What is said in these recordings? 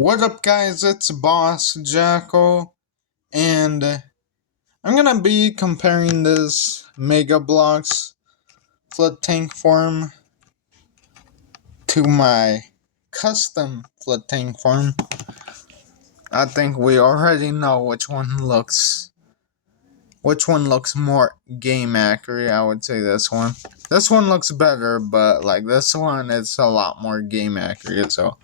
What up, guys? It's Boss Jackal, and I'm gonna be comparing this Mega Bloks flood tank farm to my custom flood tank farm. I think we already know which one looks more game accurate. I would say this one. This one looks better, but like this one, it's a lot more game accurate. So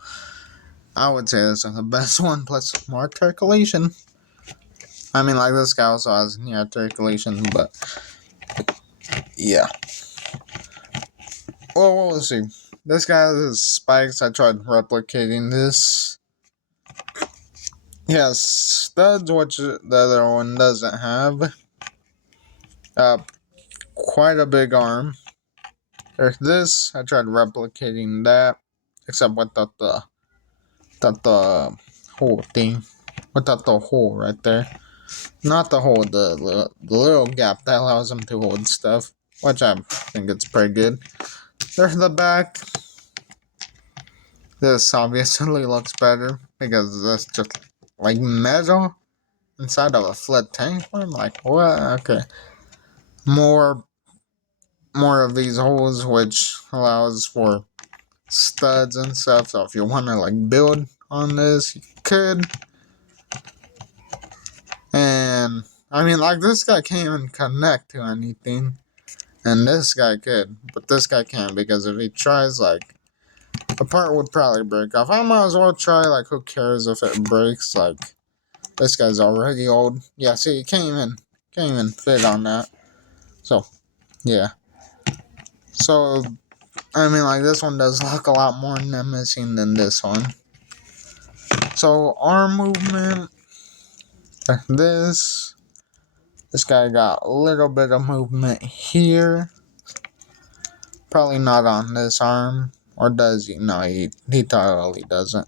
I would say this is the best one, plus more articulation. I mean, like, this guy also has near articulation, but yeah. Well, we'll see. This guy has his spikes. I tried replicating this. He has studs, which the other one doesn't have. Quite a big arm. There's this. I tried replicating that, except without the whole thing, without the hole right there. Not the hole, the little gap that allows him to hold stuff, which I think it's pretty good. There's the back. This obviously looks better because that's just like metal inside of a flood tank farm. Like, what? Okay. More of these holes, which allows for studs and stuff. So if you want to like build on this, you could. And I mean, like, this guy can't even connect to anything, and this guy could, but this guy can't, because if he tries, like, a part would probably break off. I might as well try, like, who cares if it breaks, like, this guy's already old. Yeah, see, you can't even fit on that. So, yeah. So, I mean, like, this one does look a lot more menacing than this one. So, arm movement, this guy got a little bit of movement here. Probably not on this arm. Or does he? No, he totally doesn't.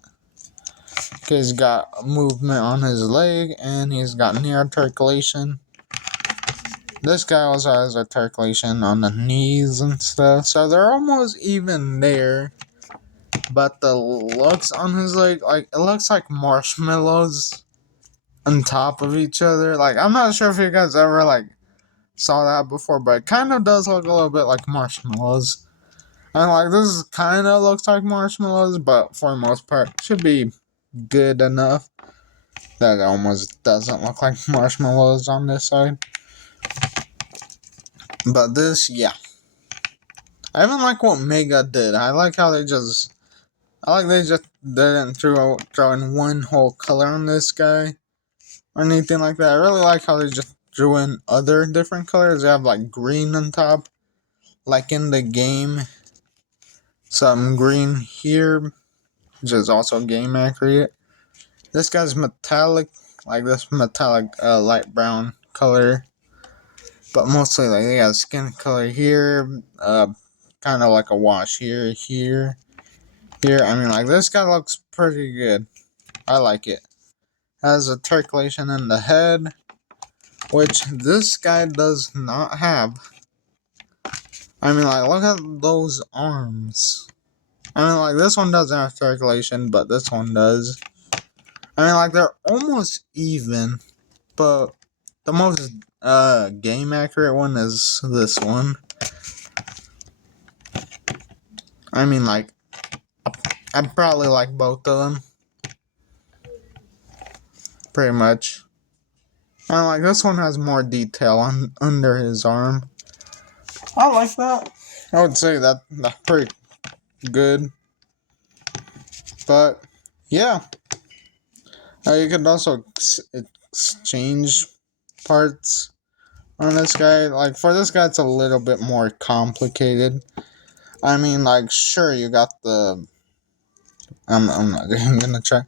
He's got movement on his leg, and he's got near articulation. This guy also has articulation on the knees and stuff, so they're almost even there. But the looks on his leg, like, it looks like marshmallows on top of each other. Like, I'm not sure if you guys ever, like, saw that before, but it kind of does look a little bit like marshmallows. And, like, this kind of looks like marshmallows, but for the most part, should be good enough that it almost doesn't look like marshmallows on this side. But this, yeah. I even like what Mega did. I like how they just didn't throw in one whole color on this guy or anything like that. I really like how they just drew in other different colors. They have, like, green on top, like in the game. Some green here, which is also game accurate. This guy's metallic, like this metallic light brown color, but mostly like they got skin color here, kind of like a wash here. I mean, like, this guy looks pretty good. I like it. Has articulation in the head, which this guy does not have. I mean, like, look at those arms. I mean, like, this one doesn't have articulation, but this one does. I mean, like, they're almost even, but the most game accurate one is this one. I mean, like, I probably like both of them. Pretty much. I like this one has more detail on under his arm. I like that. I would say that's pretty good. But yeah, you could also exchange parts on this guy. Like, for this guy, it's a little bit more complicated. I mean, like, sure, you got the. I'm not even gonna try.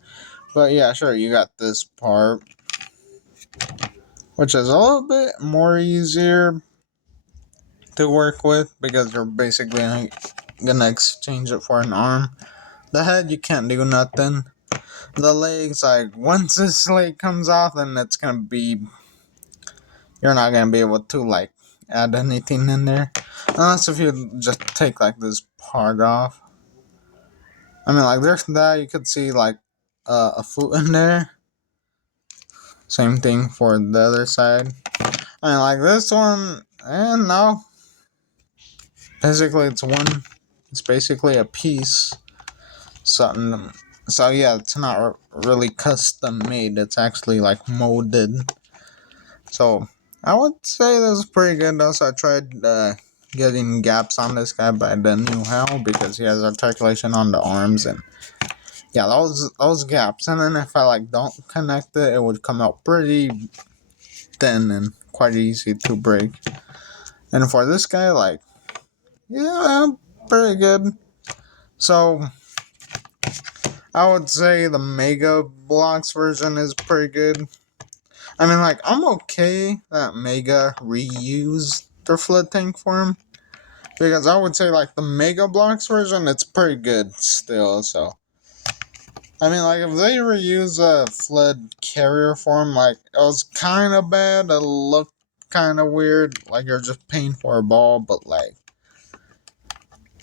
But yeah, sure, you got this part, which is a little bit more easier to work with because you're basically gonna exchange it for an arm. The head, you can't do nothing. The legs, like, once this leg comes off, then it's gonna be. You're not gonna be able to, like, add anything in there. Unless if you just take, like, this part off. I mean, like, there's that. You could see, like, a foot in there. Same thing for the other side. I mean, like this one, and no. Basically, it's basically a piece. Something. So yeah, it's not really custom made. It's actually like molded. So I would say this is pretty good. Also, I tried getting gaps on this guy, but I didn't know how because he has articulation on the arms and yeah, those gaps. And then if I like don't connect it, it would come out pretty thin and quite easy to break. And for this guy, like yeah, pretty good. So I would say the Mega Blocks version is pretty good. I mean, like, I'm okay that Mega reused their flood tank form. Because I would say, like, the Mega Blocks version, it's pretty good still, so. I mean, like, if they reuse a flood carrier form, like, it was kind of bad. It looked kind of weird. Like, you're just paying for a ball, but, like,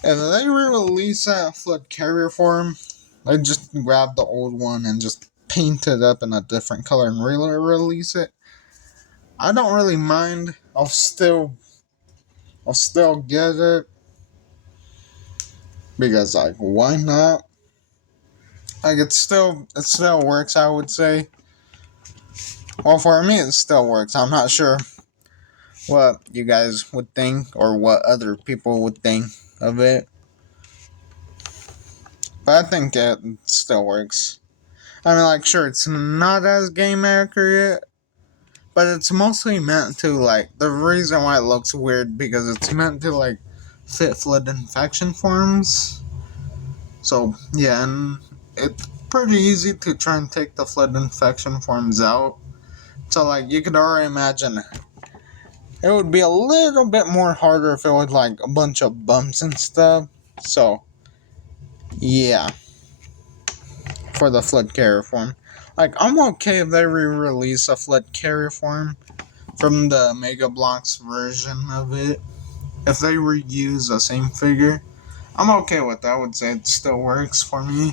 if they re-release that flood carrier form, they just grab the old one and just paint it up in a different color and release it. I don't really mind. I'll still get it because like why not? Like it still works. I would say. Well, for me, it still works. I'm not sure what you guys would think or what other people would think of it, but I think it still works. I mean, like, sure, it's not as game accurate, but it's mostly meant to like the reason why it looks weird because it's meant to like fit flood infection forms. So yeah, and it's pretty easy to try and take the flood infection forms out. So like you could already imagine it would be a little bit more harder if it was like a bunch of bumps and stuff. So yeah, for the flood carrier form. Like I'm okay if they re-release a flood carrier form from the Mega Blocks version of it. If they reuse the same figure, I'm okay with that. I would say it still works for me.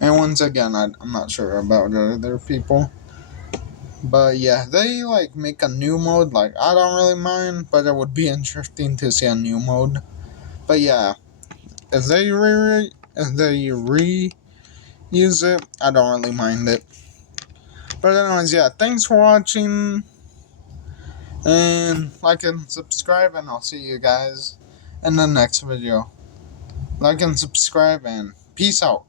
And once again, I'm not sure about other people. But yeah, they like make a new mode. Like I don't really mind, but it would be interesting to see a new mode. But yeah, if they reuse it, I don't really mind it. But anyways, yeah, thanks for watching, and like and subscribe, and I'll see you guys in the next video. Like and subscribe, and peace out.